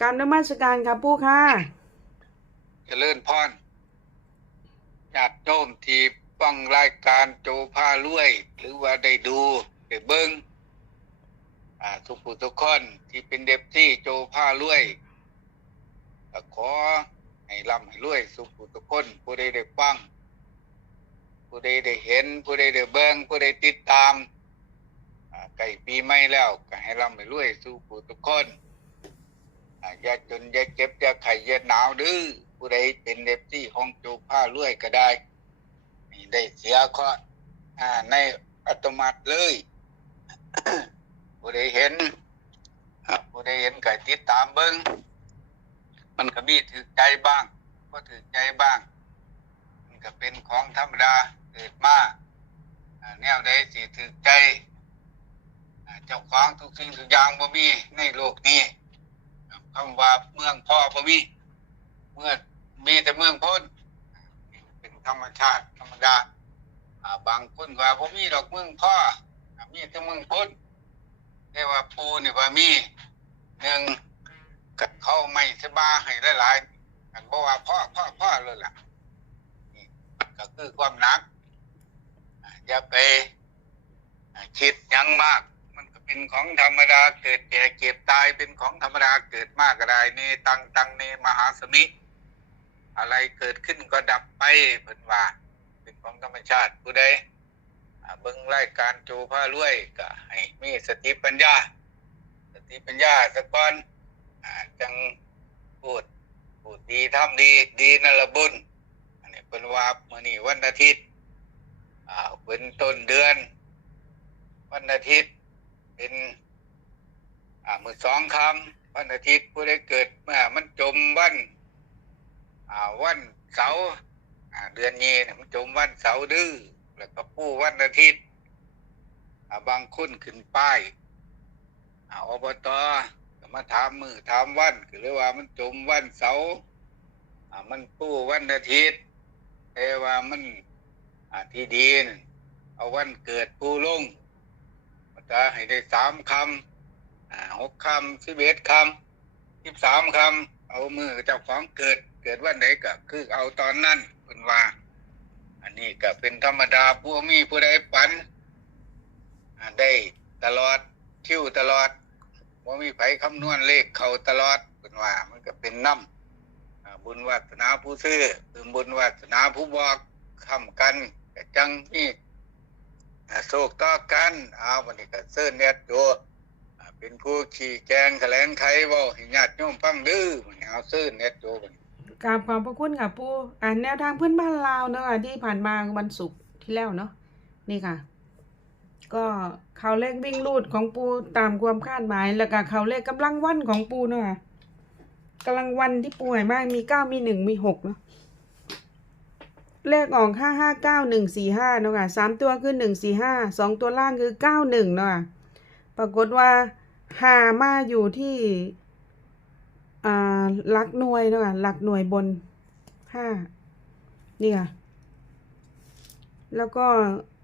กรารนมัสการครับปู่ค่ะเจริญพรญาติโยมที่ฟังรายการโจพารวยหรือว่าได้ดูได้เบิงอ่าทุกผู้ทุกคนที่เป็นเด็บที่โจพารวยขอให้ร่ำให้รวยสุขผู้ทุกคน ผู้ใดได้ฟังผู้ใดได้เห็น ผู้ใดได้เบิงผู้ใดติดตามอ่าใกล้ปีใหม่แล้วก็ให้ร่ำให้รวยสุขผู้ทุกคน ยาจนยาเจ็บยาไข้อย่าหนาวดื้อผู้ใดเป็นเด็บที่ห้องจูผ้ารวยก็ได้ได้เสียเคอ่าในอัตโมัติเลยผู้ใดเห็นผู้ใดเห็นก็ติดตามเบิ้งมันก็มีถือใจบ้างก็ถือใจบ้าง มันก็เป็นของธรรมดาเกิดมาแนวใดสิถือใจ เจ้าของทุกสิ่งทุกอย่างบ่มีในโลกนี้ คำว่าเมืองพ่อพมีเมื่อมีแต่เมืองพ้นเป็นธรรมชาติธรรมดาบางคนว่าพมีดอกเมืองพ่อมีแต่เมืองพ้นแต่ว่าปูนี่ว่ามีหนึ่งกับเขาไม่สบาให้หลายๆกันบอกว่าพ่อพ่อพ่อเลยล่ะนี่ก็คือความหนักอย่าไปคิดยังมาก เป็นของธรรมดาเกิดแก่เก็บตายเป็นของธรรมดาเกิดมากก็ได้เนตังตังเนมหาสมิ อะไรเกิดขึ้นก็ดับไปเพิ่นว่า เป็นของธรรมชาติผู้ใดเบิ่งรายการโจพารวยก็ให้มีสติปัญญา สติปัญญาสะก่อนจังพูดพูดดีทำดีดีนั่นละบุญอันนี้เพิ่นว่ามื้อนี้วันอาทิตย์เป็นต้นเดือน วันอาทิตย์ เป็นอ่ามือสองคำวันอาทิตย์ผู้ได้เกิดเมื่อมันจมวันอ่าวันเสาร์อ่าเดือนนี้น่ะมันจมวันเสาร์ดื้อแล้วก็ผู้วันอาทิตย์อ่าบางคนขึ้นป้ายอ่าอบตก็มาถามมือถามวันก็เลยว่ามันจมวันเสาร์อ่ามันผู้วันอาทิตย์แต่ว่ามันอ่าที่ดีนเอาวันเกิดผู้ลง จะให้ได้สามคำหกคำสิบเอ็ดคำสิบสามคำเอามือเจ้าของเกิด เกิดวันไหนก็คือเอาตอนนั้นเป็นว่า อันนี้ก็เป็นธรรมดาผู้มีผู้ใดฝันได้ตลอดคิวตลอดว่ามีไผคำนวณเลขเขาตลอดเป็นว่า มันก็เป็นน้ำบุญวาสนาผู้ซื้อบุญวาสนาผู้บอกคำกันกจังนี่ โศกต่อกันเอาวันนี้ก็เซิร์นเน็ตโยอ่าเป็นผู้ขี่แจงแถลงไขว้าห้ญาติโยมฟังดื้อวันนี้เอาเซิร์นเน็ตโยบันกราบขอบพระคุณค่ะปู่อ่านแนวทางเพื่อนบ้านลาวเนอะคะที่ผ่านมาวันศุกร์ที่แล้วเนาะนี่ค่ะ ก็เขาเลขวิ่งรูดของปูตามความคาดหมาย แล้วก็เขาเลขกำลังวันของปูเนอะค่ะกำลังวันที่ปูให้มากมีเก้ามีหนึ่งมีหกเนาะ เลขออกห้าห้าเก้าหนึ่งสี่ห้าเนาะค่ะสามตัวคือหนึ่งสี่ห้าสองตัวล่างคือเก้าหนึ่งเนาะปรากฏว่าหามาอยู่ที่อ่าหลักหน่วยเนาะค่ะหลักหน่วยบนห้านี่ค่ะ แล้วก็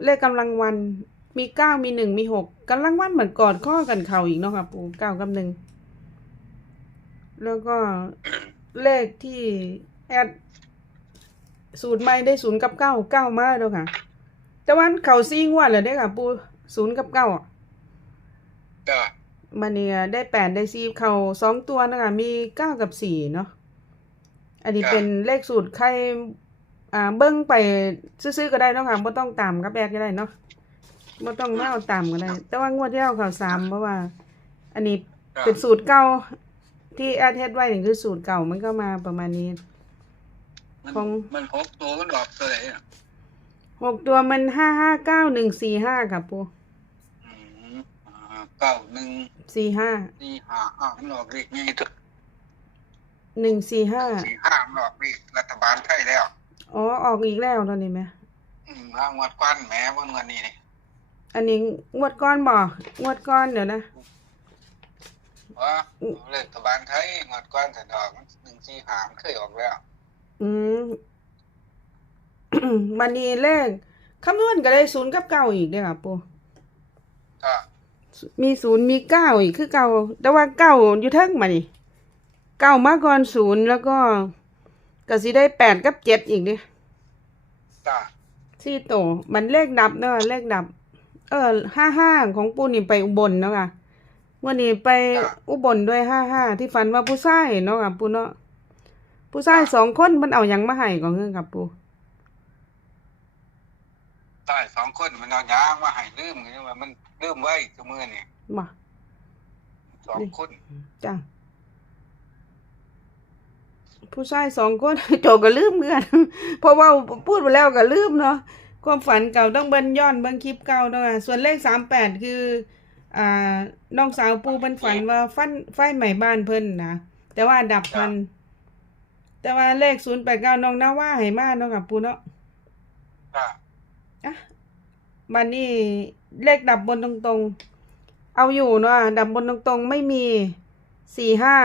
เลขกำลังวันมีเก้ามีหนึ่งมีหกกำลังวันเหมือนกอดข้อกันเข่าอีกเนาะค่ะปูเก้ากับหนึ่งแล้วก็เลขที่แอด ศูนย์ไม่ได้ศูนย์กับเก้าเก้ามาแล้วค่ะ แต่วันเข่าซีงวดเลยได้อค่ะปูศูนย์กับเก้าอะก็มันเนี่ยได้แปดได้สี่เข่าสองตัวนะคะมีเก้ากับสี่เนาะอันนี้เป็นเลขสูตรใครอ่าเบิ้งไปซื้อๆก็ได้เนาะค่ะไม่ต้องตามกับแอดก็ได้เนาะไม่ต้องไม่เอาตามก็ได้ แต่ว่างวดที่เราข่าวสามเพราะว่า อันนี้ก็เป็นสูตรเก่าที่แอดเฮ็ดไว้นี่คือสูตรเก่ามันก็มาประมาณนี้ มันของ มันหกตัวมันออกตัวไหนอะหกตัวมันห้าห้าเก้าหนึ่งสี่ห้าค่ะปูอืมอ่าเก้าหนึ่งสี่ห้าสี่ห้าอ้าวมันออกเลขนี้ตัวหนึ่งสี่ห้าสี่ห้ามันออกเลขรัฐบาลไทยแล้ว อ๋อออกอีกแล้วตอนนี้ไหมอืมห้างวดก้อนแหมบนเงินนี่นี่อันนี้งวดก้อนบ่งวดก้อนเดี๋ยวนะ ว่าเลขรัฐบาลไทยงวดก้อนแต่ดอกมันหนึ่งสี่ห้ามันเคยออกแล้ว อืมมันนี้เลขคำนวณก็ได้ศูนย์กับเก้าอีกเด้อค่ะปูก็มีศูนย์มีเก้าอีกคือเก้าแต่ว่าเก้าอยู่เทิงมานี่เก้ามาก่อนศูนย์แล้วก็ก็สิได้แปดกับเจ็ดอีกดิจ้าสี่โตวมันเลขดับเนาะเลขดับ เออห้าห้าของปูนี่ไปอุบลเนาะค่ะวันนี้ไปอุบลด้วยห้าห้าที่ฝันว่าผู้ชายเนาะค่ะปูเนาะ ผู้ชายสองคนมันเอาหยังมาให้ก่อนเงินกับปูใต้สองคนมันเอายางมาให้ลืมไงว่ามันลืมไว้ทุกมือนี่มาสองคนจ้ะผู้ชายสองคนโจก็ลืมเงินเพราะว่าพูดไปแล้วก็ลืมเนาะความฝันเก่าต้องเบิ้นย้อนเบิ้งคลิปเก่าเนาะค่ะส่วนเลขสามแปดคืออ่าน้องสาวปูเป็นฝันว่าฟันไฟใหม่บ้านเพิ่นนะแต่ว่าดับพัน แต่ว่าเลขศูนย์แปดเก้าน้องนาว่าให้มาเนาะค่ะปูเนาะจ้าอะบันนี้เลขดับบนตรงๆ เอาอยู่เนาะดับบนตรงๆ ไม่มีสี่ห้า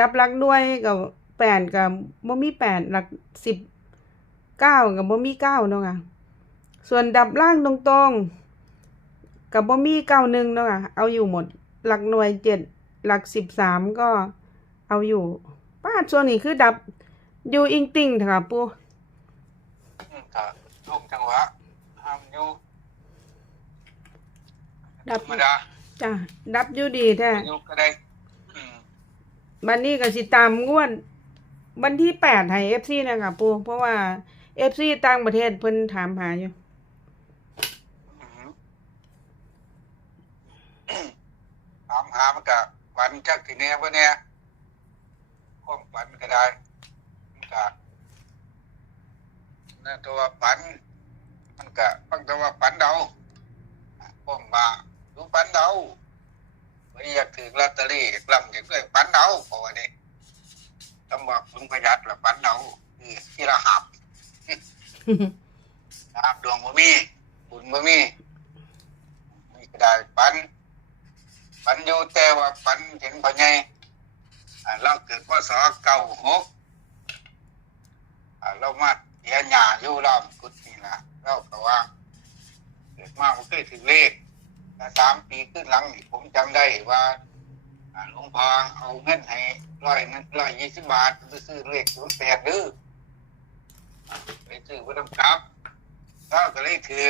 ดับหลักด้วยกับแปดกับบ่มีแปดหลักสิบเก้ากับบ่มีเก้าเนาะค่ะส่วนดับล่างตรงๆ กับบ่มีเก้าหนึ่งเนาะค่ะเอาอยู่หมด หลักหน่วยเจ็ดหลักสิบสามก็เอาอยู่ ป้าดส่วนนี้คือดับอยู่อิงติงเถอะค่ะปูอืมถ้าลูกจังหวะห้ามอยู่ดับธรรมดาจ้ะดับอยู่ดีแท้อยู่ก็ได้ อืมบันนี้ก็สิตามงวดวันที่แปดให้เอฟซีนะคะปูเพราะว่าเอฟซีต่างประเทศเพิ่นถามหาอยู่ อืมถามหามันก็ฝันจักทีเนี้ยบ่เนี่ย ความฝันก็ได้มันก็นั่นตัวฝัน มันก็ฟังแต่ว่าฝันเดาผมมาดูฝันเดาไม่อยากถือลอตเตอรี่กลังอย่างด้ยฝันเดาเพราะว่านี่ต้องบอกลุงประหยัดละฝันเดาคือที่ระหับครับดวงบ่มีบุญบ่มีมีก็ได้ปันปันอยู่แต่ว่าปันเห็นพ่อใหญ่ เราเกิดพศเก้าหกเรามาเสียหญ้าอยู่รอบกุดนี่ละเราก็ว่าเกิดมาบ่เคยถึงเลขแต่สามปีขึ้นหลังนี่ผมจำได้ว่าหลวงพ่อเอาเงินให้ร้อยนึงร้อยยี่สิบบาทไปซื้อเลขศูนย์แปดดื้อไปซื้อไว้นำกับเราก็เลยถือ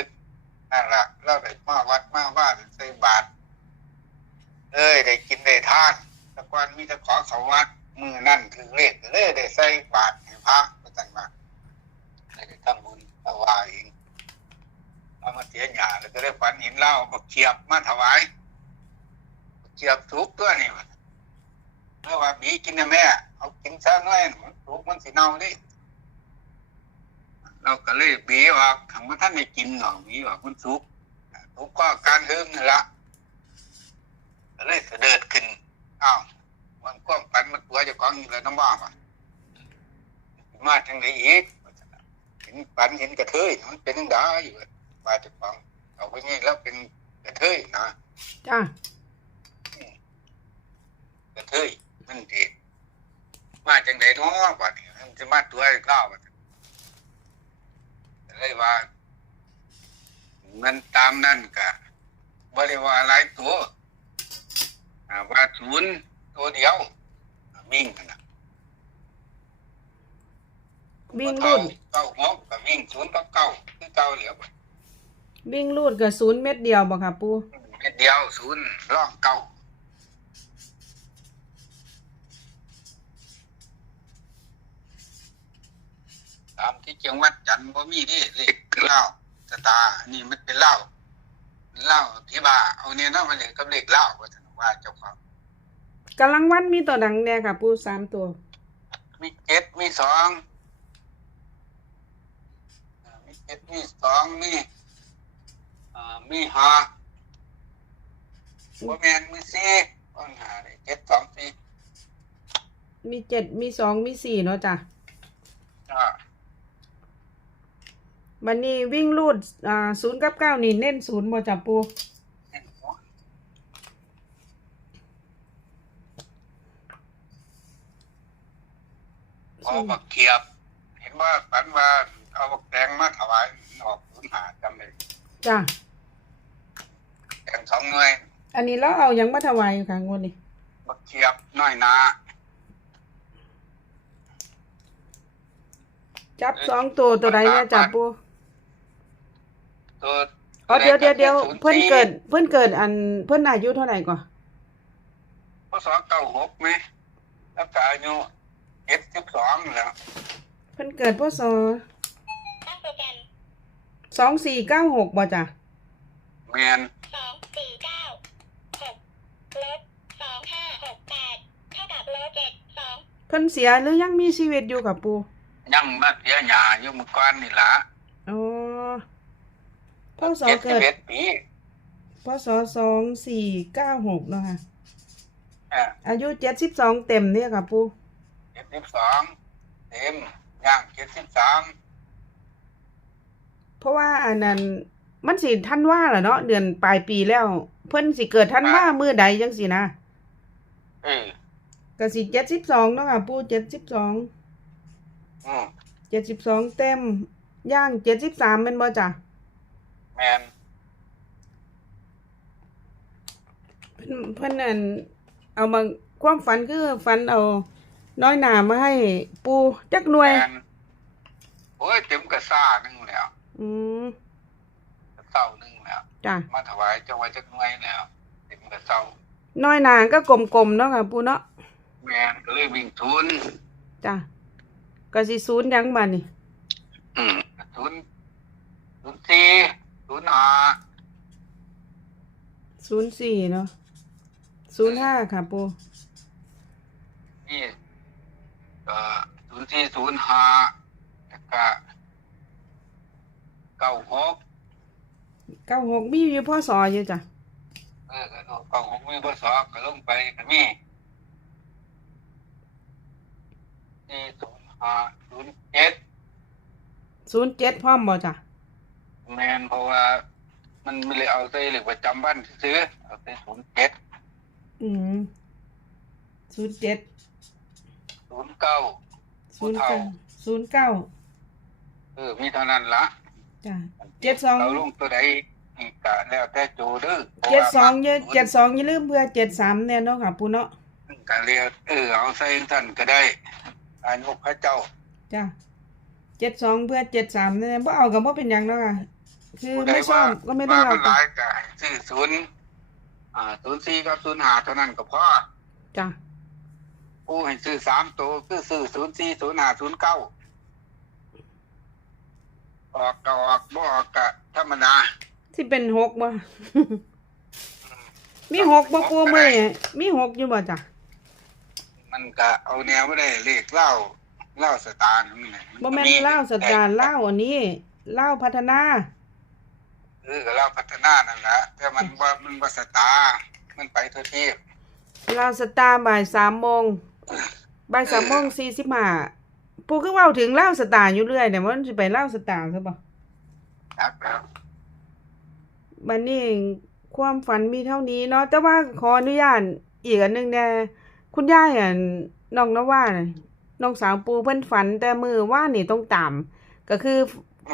นั่นละเราได้มาวัดมาว่าใส่บาตรเอ้ยได้กินได้ทาน ตะกอนมีแต่ขอเขาวัดมือนั่นถือเลขเลยได้ใส่บาตรให้พระก็ตั้งมาได้ทำบุญถวายเองเอามาเสียหยาแล้วก็ได้ฝันเห็นเล้าบักเขียบมาถวายบักเขียบทุกตัวนี่วะเมื่อว่าบีกินนะแม่ เอากินซะน่อยมันทุกมันสิเน่าดิเราก็เลยบีออกคำว่าท่านไม่กินหรอกบีออกมันสุกสุกก็การหึงนั่ละก็เลยเสด็จขึ้น อ้าวมันก้มปันมันตัวเจะของอยู่แล้วน้ำว่ามามาทางไหนอีกเห็นปันเห็นกระเทยมันเป็นยังไงอยู่มาเจะของเอาไปนี่แล้วเป็นกระเทยนะจ้ะกระเทยมันดีมาจังไหนเนาะบัดนี้มันจะมาตัวไอ้เก้าบัดนี้เลยว่า มันตามนั่นกะบริว่าหลายตัว อ่าว่าศูนย์ตัวเดียวอ่าวิ่งกันนะวิ่งรูดเก้าหกกับวิ่งศูนย์กับเก้าคือเก้าเหลียววิ่งรูดกับศูนย์เม็ดเดียวบ่ค่ะปูเม็ดเดียวศูนย์ร่องเก้าตามที่จังหวัดจันทร์บ่มีที่เลขเล่าสตาร์นี่มันเป็นเล่าเล่าที่บ่าเอาเนี่ยเนาะมันเลยกับเลขเล่าว่าท่าน ว่าเจ้าของกำลังวันมีตัวดังแน่ค่ะ ปูสามตัว มีเจ็ดมีสองอ่ามีเจ็ดมีสองมีอ่ามีห้าบ่แม่นมีสี่ปัญหาเลยเจ็ดสองสี่มีเจ็ดมีสองมีสี่เนาะจ้ะอ่าวันนี้วิ่งรูดอ่าศูนย์กับเก้านี่เน้นศูนย์บ่จ้ะปู เอาบักเขียบ เห็นว่าฝันว่าเอาบักแดงมาถวายออกศูนหาจำเลยจ้าแดงสองหน่วยอันนี้แล้วเอายังมาถวายค่ะงวดนี้บักเขียบน้อยนาจับสองตัวตัวใดเนี่ยจับปูตัวอ๋อเดี๋ยวเดี๋ยวเดี๋ยวเพื่อนเกิด เพื่อนเกิดอันเพื่อนอายุเท่าไหร่ก่อนพศเก้าหกไหมแล้วก็อายุ เจ็ดสิบสองแล้วเพิ่นเกิดพศสองสี่เก้าหกบ่จ้ะแมนสองสี่เก้าหกลบสองห้าหกแปดเท่ากับลบเจ็ดสองเพิ่นเสียหรือยังมีชีวิตอยู่กับปูยังมาเสียหยาอยู่เมื่อก่อนนี่ล่ะอ๋อพศเจ็ดสิบเกิดเอ็ดปีพศสองสี่เก้าหกเนาะค่ะ อ่าอายุเจ็ดสิบสองเต็มเนี่ยค่ะปูเจ็ดสิบสองเต็มย่างเจ็ดสิบสามเพราะว่าอันนั้นมันสิท่านว่าแหละเนาะเดือนปลายปีแล้ว เพิ่นสิเกิดท่านว่ามือใดจังสินะเออก็สิเจ็ดสิบสองเนาะค่ะปูเจ็ดสิบสองอืมเจ็ดสิบสองเต็มย่างเจ็ดสิบสามเป็นบ่จ้ะแมนเพิ่นเพิ่นนั่นเอามาความฝันคือฝันเอา น้อยหนามาให้ปูจักหน่วย แมนโอ้ยเต็มกระซ่าหนึงแล้วอืมกระเซ้าหนึงแล้ว จ้ะมาถวายเจ้าไว้จักหน่วยแล้วเต็มกระเซ้าน้อยหนาก็กลมๆเนาะค่ะปูเนาะแมนก็เลยวิ่งทุน จ้ะก็สิศูนย์หยังบัดนี่อืมทุนทุนสี่ทุนห้าศูนย์สี่เนาะศูนย์ห้าค่ะปูนี่ ก็ศูนย์สี่ศูนย์ห้าแล้วก็เก้าหกเก้าหกมีอยู่พ่อสออยู่จ้ะเออก็เก้าหกมีพศก็ลงไปก็มีสี่ศูนย์ห้าศูนย์เจ็ดศูนย์เจ็ดพร้อมบ่จ้ะแมนเพราะว่า มันไม่เลยเอาใส่เหล็กประจำบ้านซื้อๆเอาใส่ศูนย์เจ็ดอืมศูนย์เจ็ด ศูนย์เก้าศูนย์เก้าศูนย์เก้าเออมีเท่านั้นละจ้ะเจ็ดสองเอาลงตัวใดอีกก็แล้วแต่โจเด้อเจ็ดสองเยอะเจ็ดสองอย่าลืมเพื่อเจ็ดสามเนี่ยเนาะค่ะปูเนาะก็เรียกเออเอาใส่ท่านก็ได้อานุพระเจ้าจ้ะเจ็ดสองเพื่อเจ็ดสามเนี่ยบ่เอากับบ่เป็นหยังเนาะค่ะคือไม่ชอบก็ไม่ต้องว่าเอามันหลายก็ให้ซื้อศูนย์อ่าศูนย์สี่กับศูนย์ห้าเท่านั้นก็พอจ้ะ ผู้ให้ซื้อสามตัวคือซื้อศูนย์สี่ศูนย์ห้าศูนย์เก้าออกก็ออกบ่ออกก็ธรรมดาที่เป็นหกบ่ มีหกบ่ปูมื้อนี้มีหกอยู่บ่จ้ะมันก็เอาแนวไม่ได้เลขเล่าเล่าสตาร์นี่แหละบ่แม่นเล่าวสัตว์ดานเล่าวอันนี้เล่าวพัฒนาเออก็เล่าพัฒนานั่นแหละแต่มันว่ามันว่าสตาร์มันไปทั่วที่ลาวสตาร์บ่ายสามโมง บ่ายสามโมงสี่สิบห้าปูคือเว้าถึงลาวสตาร์อยู่เรื่อยเนี่ยมันสิไปลาวสตาร์ซะบ่ครับแล้วบัดนี้ความฝันมีเท่านี้เนาะแต่ว่าขออนุญาตอีกอันหนึงแน่คุณยายอันน้องนว่าน่ะน้องสาวปูเพิ่นฝันแต่มือว่านี่ต้องตามก็คือ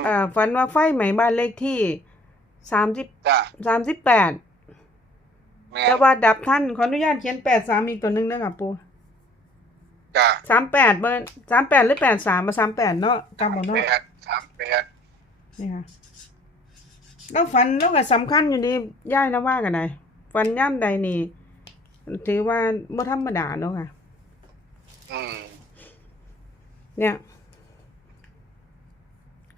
เอ่อฝันว่าไฟไหม้บ้านเลขที่สามสิบจ้าสามสิบแปดแม่แต่ว่าดับท่านขออนุญาตเขียนแปดสามอีกตัวหนึงนะคะปู จ้าสามแปดเบอร์สามแปดหรือแปดสามมาสามแปดเนาะกำหมดเนาะแปดสามแปดนี่ค่ะแล้วฝันแล้วก็สำคัญอยู่นี่ย่ายนะว่ากันไดฝันย่ำใดนี่ถือว่าบ่ธรรมดาเนาะค่ะอืมเนี่ย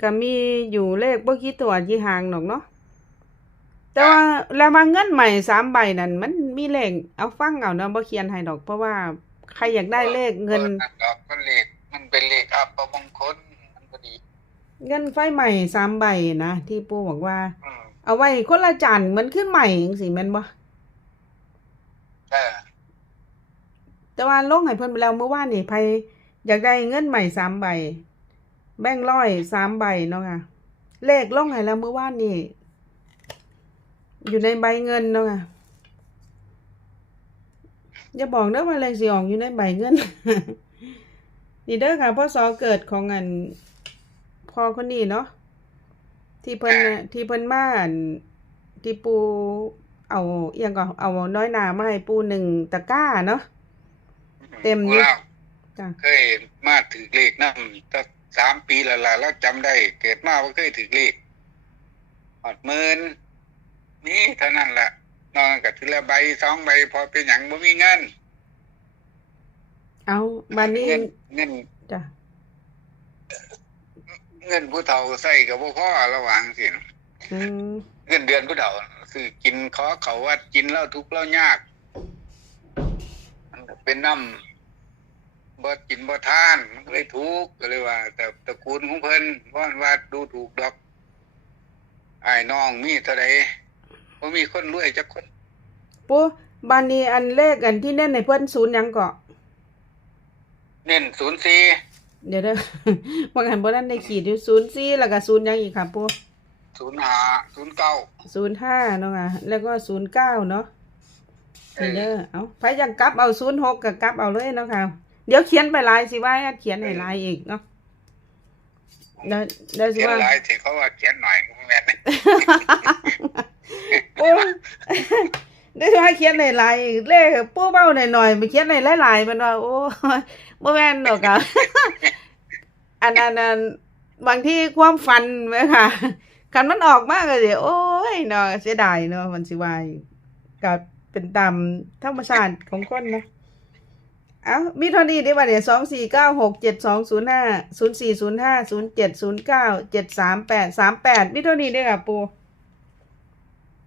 ก็มีอยู่เลขบ่กี่ตัวกี่หางหรอกเนาะแต่ว่าแล้วมาเงินใหม่สามใบนั่นมันมีเลขเอาฟังเอาเนาะบ่เขียนให้ดอกเพราะว่า ใครอยากได้เลขเงินดอกมันเลขมันเป็นเลขอัปมงคลมันก็ดี เงินไฟใหม่สามใบนะที่ปู่บอกว่าอืมเอาไว้คนละจานเหมือนขึ้นใหม่จังซี่แม่นบ่เออแต่ว่าลงให้เพิ่นไปแล้วเมื่อวานนี่ไผอยากได้เงินใหม่สามใบ แบ่งร้อยสามใบเนาะค่ะเลขลงให้แล้วเมื่อวานนี่อยู่ในใบเงินเนาะค่ะ อย่าบอกเด้อว่าเลขสิออกอยู่ในใบเงิน นี่เด้อค่ะพ่อสอเกิดของอันพ่อคนนี้เนาะที่เพิ่นน่ะที่เพิ่นมาอันที่ปูเอาเอียงก็เอาน้อยหนามาให้ปูหนึ่งตะกร้าเนาะเต็มอยู่แล้วจ้ะเคยมาถือเลขนั่นถ้าสามปีและล่ะแล้วจำได้ เกิดมาว่าเคยถือเลขหอดหมื่นนี่เท่านั้นแหละ นอกจากทีละใบสองใบพอเป็นอย่างบ่มีเงินเอาบัดนี้เงินเงินจ้ะเงินผู้เฒ่าใส่กับพ่อระหว่างสิอืมเงินเดือนผู้เฒ่าคือกินขอเขาว่ากินแล้วทุกข์แล้วยากมันก็เป็นน้ำบ่กินบ่ทานมันก็เลยทุกข์ก็เลยว่า แต่ตระกูลของเพิ่นว่าว่าดูถูกดอกไอ้ายน้องมีเท่าใด บ่มีคนรวยจักคนปูบัดนี้อันเลขอันที่เน้นให้เพิ่นศูนย์หยังเกาะเน้น04เดี๋ยวเด้อว่ากันบ่ทันได้ขีดอยู่ศูนย์สี่แล้วก็ศูนย์หยังอีกค่ะปู05 09ศูนย์ห้าเนาะค่ะแล้วก็ศูนย์เก้าเนาะนี่เด้อเอาไผอยากกลับเอาศูนย์หกก็กลับเอาเลยเนาะค่ะ เดี๋ยวเขียนไปหลายสิว่าให้เขียนให้หลายอีกเนาะเดี๋ยวเดี๋ยวสิเขียนว่า หลายสิเขาว่าเขียนหน่อยก็บ่แม่น นะปูเดี๋ยวสิว่าเขียนให้หลายเลขปูเบ้าหน่อยๆไปเขียนให้หลายๆมันว่าโอ้บ่แม่นดอกค่ะอันนั้นันบางที่ความฝันไหมค่ะคันมันออกมากเลยโอ้ยเนาะเสียดายเนาะมันสิวาอีกก็เป็นตามธรรมชาติของคนนะเอ้ามีเท่านี้ได้ป่ะเนี่ยสองสี่เก้าหกเจ็ดสองศูนย์ห้าศูนย์สี่ศูนย์ห้าศูนย์เจ็ดศูนย์เก้าเจ็ดสามแปดสามแปดมีเท่านี้ได้ค่ะปู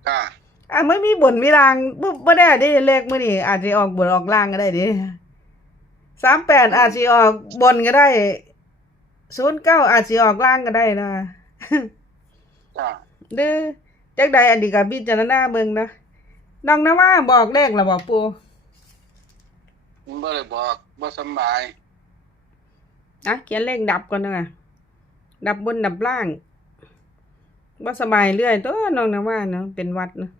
ก็อะไม่มีบนมีรางบ่บ่ได้ได้เลขมื้อนี้อาจจะออกบนออกล่างก็ได้เดิสามแปดอาจจะออกบนก็ได้ศูนย์เก้าอาจจะออกล่างก็ได้นะก็หรือจักใดอันนี้ก็พิจารณาเบิ่งนะน้องนะว่าบอกเลขแล้วบอกปูมันบ่ได้บอกบ่สำบายอะเขียนเลขดับก่อนนะดับบนดับล่าง บ่สบายเรื่อยตัวน้องนะว่าเนาะเป็นหวัดเนาะ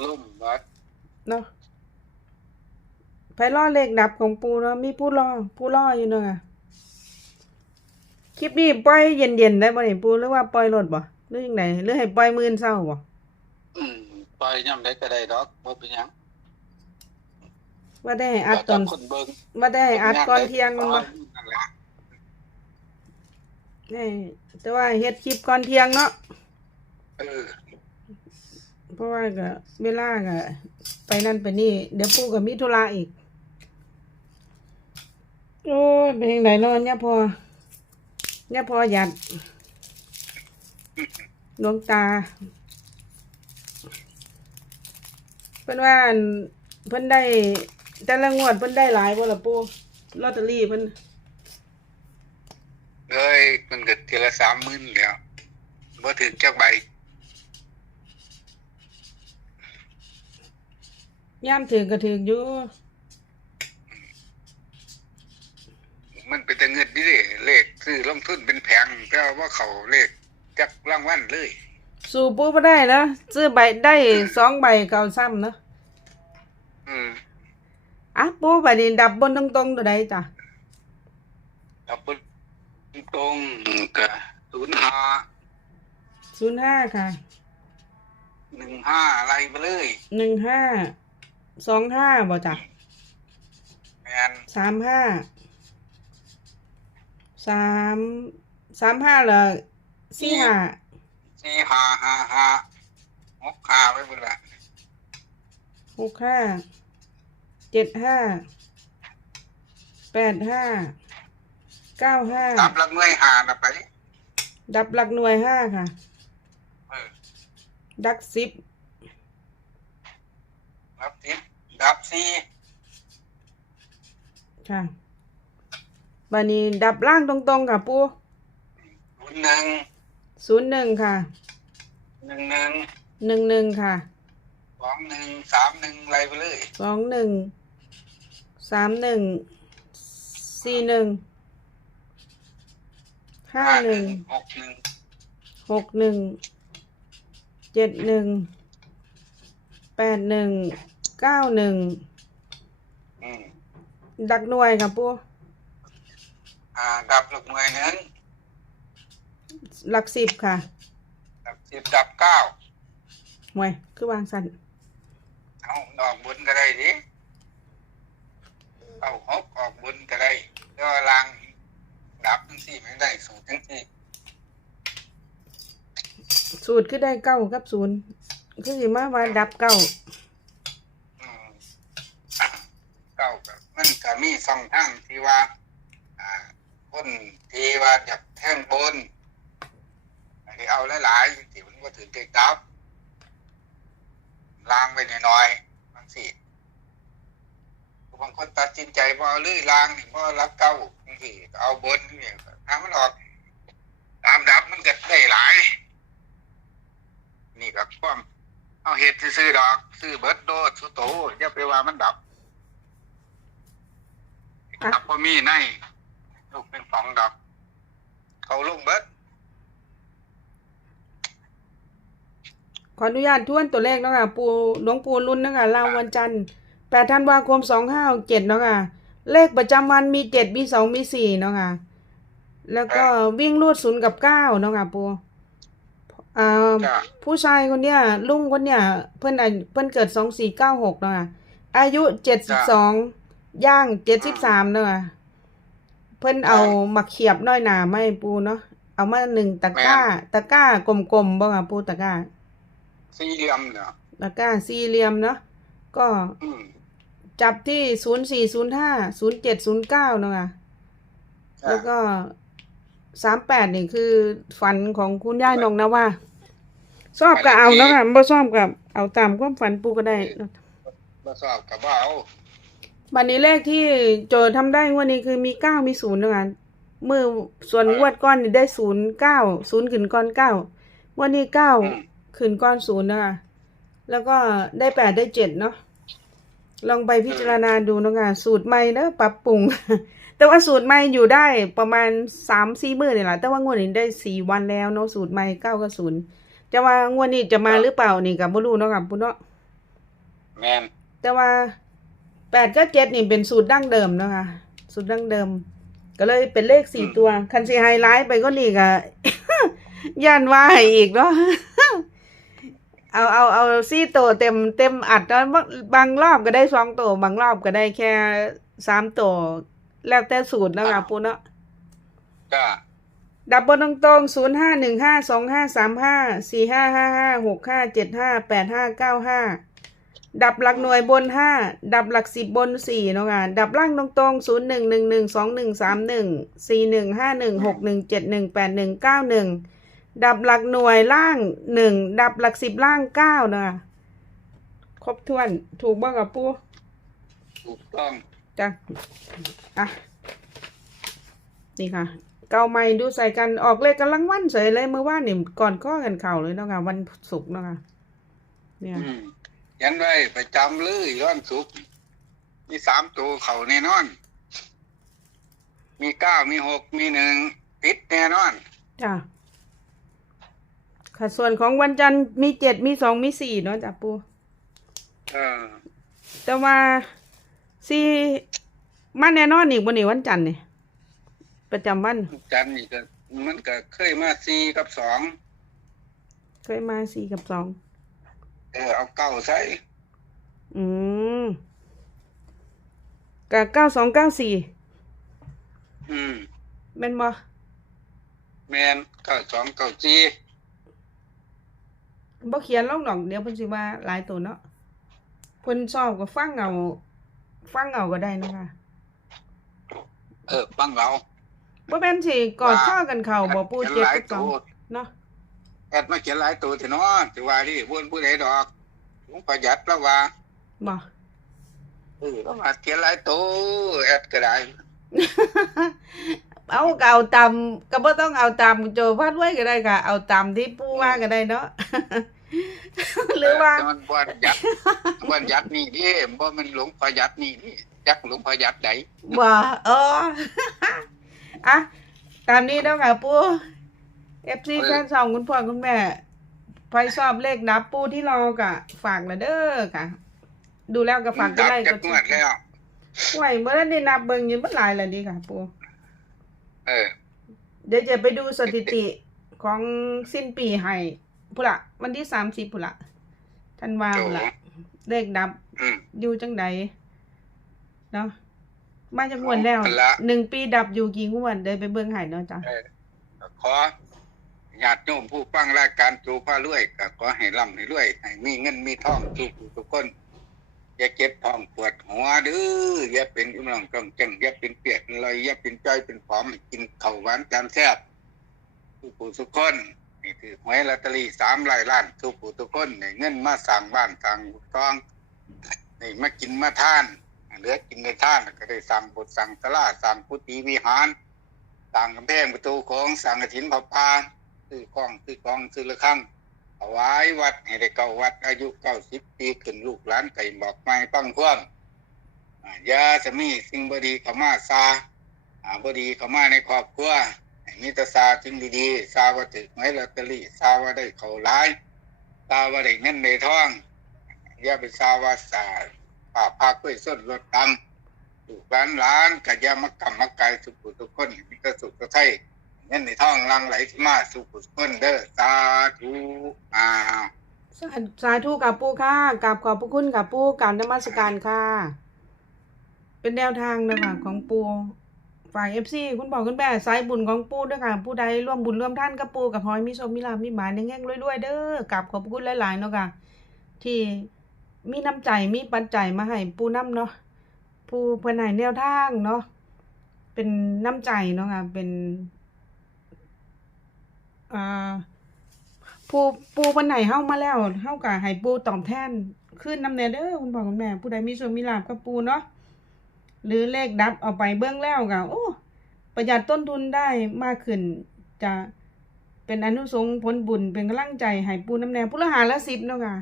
ลุ่มวัดเนาะไปล่อเลขดับของปูเนาะมีผู้ล่อผู้ล่ออยู่เนาะคลิปนี้ปล่อยเย็นๆได้บ่นี่ปูหรือว่าปล่อยรถบ่หรือยังไงหรือให้ปล่อยมื้อเช้าบ่อืมปล่อยย่ำได้ก็ได้ดอกบ่เป็นหยังว่าได้ให้อัดตอนแล้วแต่คนเบิ่งว่าได้ให้อัดก่อนเที่ยงมันบ่นั่นล่ะให้แต่ว่าเฮ็ดคลิปก่อนเที่ยงเนาะ เออเพราะว่าก็เวลาก็ไปนั่นไปนี่ เดี๋ยวปู่ก็มีธุระอีก โอ้ยเป็นยังไงนาะเนี่ยพอเนี่ยพอหยัดดวงตา เพิ่นว่าเพิ่นได้ แต่ละงวดเพิ่นได้หลายบ่ล่ะปู่ลอตเตอรี่เพิ่นเอ้ยมันก็ทีละ30,000แล้วบ่ถึงจักใบ ย่ามถึงก็ถึงอยู่ มันเป็นแต่เงินนี่เด้เลขซื้อลงทุนเป็นแผงแต่ว่าเขาเลขจักรางวัลเลย สู่ปู่บ่ได้นะซื้อใบได้สองใบก็เอาซ้ำเนาะอืมอะปู่บัดนี้ดับบนตรงๆตัวใดจ้ะดับเบิลตรงก็05ศูนย์ห้าค่ะ15อะไรไปเลยหนึ่งห้า สองห้าบ่จ้ะแม่นสามห้าสามสามห้าเหรอสี่ห้า4555 65ไปเบิดละหกห้าเจ็ดห้าแปดห้าเก้าห้าตามหลักหน่วยหาน่ะไป ดับหลักหน่วยห้าค่ะเออดักสิบดับสิบ ดับสี่ค่ะบันนี้ดับล่างตรงๆค่ะปูศูนย์หนึ่งศูนย์หนึ่งค่ะหนึ่งหนึ่งหนึ่งหนึ่งค่ะสองหนึ่งสามหนึ่งอะไรไปเลยสองหนึ่งสามหนึ่งสี่หนึ่งห้าหนึ่งหกหนึ่งหกหนึ่งเจ็ดหนึ่งแปดหนึ่ง เก้าหนึ่งอืมดักหน่วยค่ะปูอ่า ดับหลักหน่วยหนึ่งหลักสิบค่ะดับสิบดับเก้าหน่วยคือวางสันเอาออกบนก็ได้ดิเอาหกออกบนก็ได้แล้วลางดับจังซี่ไม่ได้สูตรจังซี่สูตรคือได้เก้ากับศูนย์คือสิมาว่าดับเก้า อืมเก้าก็มันก็มีสองทางที่ว่า อ่าคนที่ ว่าอยากแท่งบนอันนี้เอาหลายๆที่มันก็ถือเด็กดับล้างไปน้อยๆบางสิบางคนตัดสินใจบ่เอาลื่ล้างนี่บ่รักเก้าบางทีเอาบนนี่ถ้ามันออก ตามดับมันก็ได้หลาย นี่ก็ความเอาเห็ดซื้อดอก ซื้อเบิร์ดโดดสุโตอย่าไปว่ามันดับดับบ่มีในลูกเป็นฟองดอก เขาลงเบิด ขออนุญาตทวนตัวเลขเนาะค่ะปูหลวงปู่รุ่นเนาะคะลาววันจันทร์แปดธันวาคมสองห้าเจ็ดเนาะค่ะเลขประจำวันมีเจ็ดมีสองมีสี่เนาะค่ะแล้วก็วิ่งรูดศูนย์กับเก้าเนาะค่ะปูอ่าจ้ะผู้ชายคนเนี้ยลุงคนเนี้ยเพื่อนอายุเพื่อนเกิดสองสี่เก้าหกเนาะค่ะอายุเจ็ดสิบสองย่างเจ็ดสิบสามเนาะค่ะเพื่อนเอามาเขียบน้อยหนาไม่ปูเนาะเอามาหนึ่งตะกร้า ตะกร้ากลมๆบ่ค่ะปูตะกร้า สี่เหลี่ยมเนาะตะกร้าสี่เหลี่ยมเนาะก็อืมจับที่ศูนย์สี่ศูนย์ห้าศูนย์เจ็ดศูนย์เก้าเนาะค่ะจ้ะแล้วก็สามแปดนี่คือฝันของคุณย่ายนงนะว่าชอบก็เอาเนาะค่ะบ่ชอบกับเอาตามความฝันปูก็ได้เนาะบ่สอบกับว่าเอาวันนี้เลขที่โจทำได้งวันนี้คือมีเก้ามีศูนย์เนาะค่ะมือส่วนงวดก้อนนี่ได้ศูนย์เก้าศูนย์ขึ้นก้อนเก้างวันนี้เก้าอืม ขึ้นก้อนศูนย์นะคะ แล้วก็ได้แปดได้เจ็ดเนาะ ลองไปพิจารณาดูเนาะค่ะสูตรใหม่เนอะปรับปรุง แต่ว่าสูตรใหม่อยู่ได้ประมาณสามสี่มื้อนี่แหละแต่ว่างวดนี้ได้สี่วันแล้วเนาะสูตรใหม่เก้ากับศูนย์จะว่างวดนี้จะมาหรือเปล่านี่กับบ่รู้เนาะค่ะพุ่นเนาะแม่นแต่ว่าแปดกับเจ็ดนี่เป็นสูตรดั้งเดิมเนาะค่ะสูตรดั้งเดิม ก็เลยเป็นเลขสี่ตัว คันซีไฮไลท์ไปก็นี่ก็ย่านว่าให้อีกเนาะ เอาเอาเอาซี่โตวเต็มเต็มอัดแล้วบางบางรอบก็ได้สองตัวบางรอบก็ได้แค่สามตัวแล้วแต่สูตรนะคะปูเนาะจ้ะดับบนตรงตรงศูนย์ห้าหนึ่งห้าสองห้าสามห้าสี่ห้าห้าห้าหกห้าเจ็ดห้าแปดห้าเก้าห้าดับหลักหน่วยบนห้าดับหลักสิบบนสี่เนาะค่ะดับล่างตรงตรงศูนย์หนึ่งหนึ่งหนึ่งสองหนึ่งสามหนึ่งสี่หนึ่งห้าหนึ่งหกหนึ่งเจ็ดหนึ่งแปดหนึ่งเก้าหนึ่ง ดับหลักหน่วยล่างหนึ่ง ดับหลักสิบล่างเก้าเนาะค่ะครบถ้วน ถูกบ้างกับปูถูกต้องจ้ะอะ นี่ค่ะ เกาไม่ดูใส่กันออกเลขกันลังวันเฉยเลยเมื่อวานนี่ก่อนข้อกันเข่าเลยเนาะค่ะวันศุกร์เนาะค่ะเนี่ยอืมยันไว้ประจำเลยย้อนสุกร์มีสามตัวเขาแน่นอน มีเก้ามีหกมีหนึ่งติดแน่นอน จ้ะ ค่ะส่วนของวันจันทร์มีเจ็ดมีสองมีสี่เนาะจ้ะปูเออแต่ว่าสี่มาแน่นอนอีกวันนี้วันจันทร์นี่ประจำวันจันทร์นี่ก็มันก็เคยมาสี่กับสองเคยมาสี่กับสองเออเอาเก้าใส่อืมกับเก้าสองเก้าสี่อืมแม่นบ่แมนเก้าสองเก้าสี่ บ่เขียนลงดอกเดี๋ยวเพิ่นสิว่าหลายตัวเนาะเพิ่นชอบก็ฟังเอาฟังเอาก็ได้เนาะค่ะเออฟังเราบ่แม่นสิกอดข้อกันเข้าบ่ปูเขียนเจ็ดหลายกับสตัองวเนาะแอดมาเขียนหลายตัวเถอะเนาะจะว่าที่วนผู้ใดดอกหลวงประหยัดแล้วว่าบ่เออแล้วมาเขียนหลายตัวแอดก็ได้ เอาก็เอาตามก็บ่ต้องเอาตามโจพัดไว้ก็ได้ค่ะ เอาตามที่ปูว่าก็ได้เนาะหรือว่าแต่มันบ่ประหยัดบ่ประหยัดนี่ดิบ่มันหลวงประหยัดนี่ดิจักหลวงประหยัดใดบ่เอออะตามนี้เนาะค่ะปู FC แฟนสองคุณพ่อคุณแม่ใครชอบเลขนับปูที่รอกะฝากละเด้อค่ะ ดูแล้วก็ฝากกดไลค์จักกดงวดแล้วไหวเมื่อนั้นได้นับเบิ่งอยินบ่หลายแล้วดีค่ะปู เออ เดี๋ยวจะไปดูสถิติของสิ้นปีให้พุ่นละวันที่สามสิบพุ่นละธันวาพุ่นละเลขนับอืม อยู่จังใดเนาะมาจากงวดแล้วเอาละ หนึ่งปีดับอยู่กี่งวดเดินไปเบิ่งให้เนาะจ้ะ เออขอญาติโยมผู้ฟังรายการจูพารวยก็ขอให้ร่ำให้รวยให้มีเงินมีทองทุกผู้ทุกคน อย่าเจ็บท้องปวดหัวเด้ออย่าเป็นกำลังกังจังอย่าเป็นเปียกเลยอย่าเป็นจ้อยเป็นผอมกินข้าวหวานจานแซ่บทุกผู้ทุกคนนี่คือหวยลอตเตอรี่สามร้อยล้านทุกผู้ทุกคนได้เงินมาสร้างบ้านสร้างทองนี่มากินมาทานเหลือกินในท่านก็ได้สั่งบทสั่งตลาสั่งพุทธิวิหารสร้างกำแพงประตูของสร้างกระถินพระพาซื้อกล้องซื้อกล้องซื้อละครั้ง เอาไว้วัดให้ได้เก่าวัด อายุเก้าสิบปีขึ้นลูกหลานไก่บอกไม่ตั้งความอ่าอย่าจะมีสิ่งบดีเข้ามาซาบดีเข้ามาในครอบครัวมีต่ซาสิ่งดีๆซาว่าถึกไม้ลอตเตอรี่ซาว่าได้เขาร้ายซาว่าได้เงินในท้องอย่าไปซาว่าสาป่าพากุ้ยส้นรถตำลูกหลานหลานกะยามากำมมากายสุขุทุกคนมีต่สุขแต่ไทย เงินในท้องลังไหลที่มาสุขุทุนเด้อสาธุอ้าสาสาธุกับปู่ค่ะกราบขอบพระคุณกับปู่การนมัสการค่ะ เป็นแนวทางนะคะของปู่ฝ่ายเอฟซีคุณบอกคุณแม่สายบุญของปู่ด้วยค่ะผู้ใดร่วมบุญร่วมท่านกับปู่กับพลอยมีโชคมีลาภมีหมายในแง่งรวยๆเด้อกราบขอบพระคุณหลายๆเนาะค่ะที่มีน้ำใจมีปัจจัยมาให้ปู่น้ำเนาะผู้เพื่อนให้แนวทางเนาะเป็นน้ำใจเนาะค่ะเป็น อ่าปูปูวันไหนเฮามาแล้วเฮาก็ให้ปูตอบแทนขึ้นน้ำแน่เด้อคุณพ่อคุณแม่ ผู้ใดมีส่วนมีลาภกับปูเนาะหรือเลขดับเอาไปเบื้องแล้วก็โอ้ประหยัดต้นทุนได้มากขึ้นจะเป็นอนุสงผลบุญเป็นกำลังใจให้ปูน้ำแน่ผู้ละหาละสิบเนาะค่ะ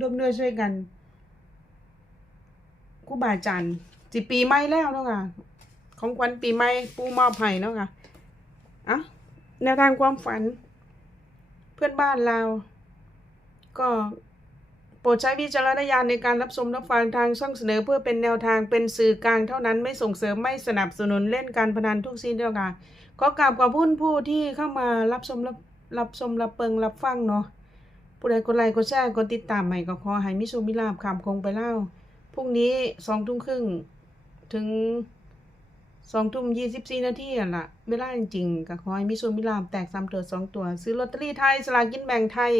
ร่วมด้วยช่วยกันครูบาอาจารย์สิปีใหม่แล้วเนาะค่ะของขวัญปีใหม่ปูมอบให้เนาะค่ะอะ แนวทางความฝัน เพื่อนบ้านเรา ก็โปรดใช้วิจารณญาณในการรับชมรับฟังทางช่องเสนอเพื่อเป็นแนวทางเป็นสื่อกลางเท่านั้นไม่ส่งเสริมไม่สนับสนุนเล่นการพนันทุกสิ้นเดียวกันขอกราบขอบคุณผู้ที่เข้ามารับชมรับรับชมรับเปิงรับฟังเนาะผู้ใดกดไลค์กดแชร์กดติดตามใหม่ก็ขอให้มิชมิลาบคำคงไปเล่าพรุ่งนี้สองทุ่มครึ่งถึง สองทุ่มยี่สิบสี่นาทีอะละเวลาจริงๆก็ขอให้มีส่วนมีลามแตกซ้ำตัวสองตัว ซื้อลอตเตอรี่ไทยสลากกินแบ่งไทย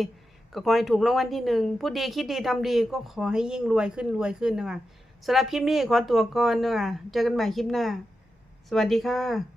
ก็ขอให้ถูกรางวัลที่หนึ่งผู้ดีคิดดีทำดีก็ขอให้ยิ่งรวยขึ้นรวยขึ้นนะคะสำหรับคลิปนี้ขอตัวก่อนนะคะเจอกันใหม่คลิปหน้า สวัสดีค่ะ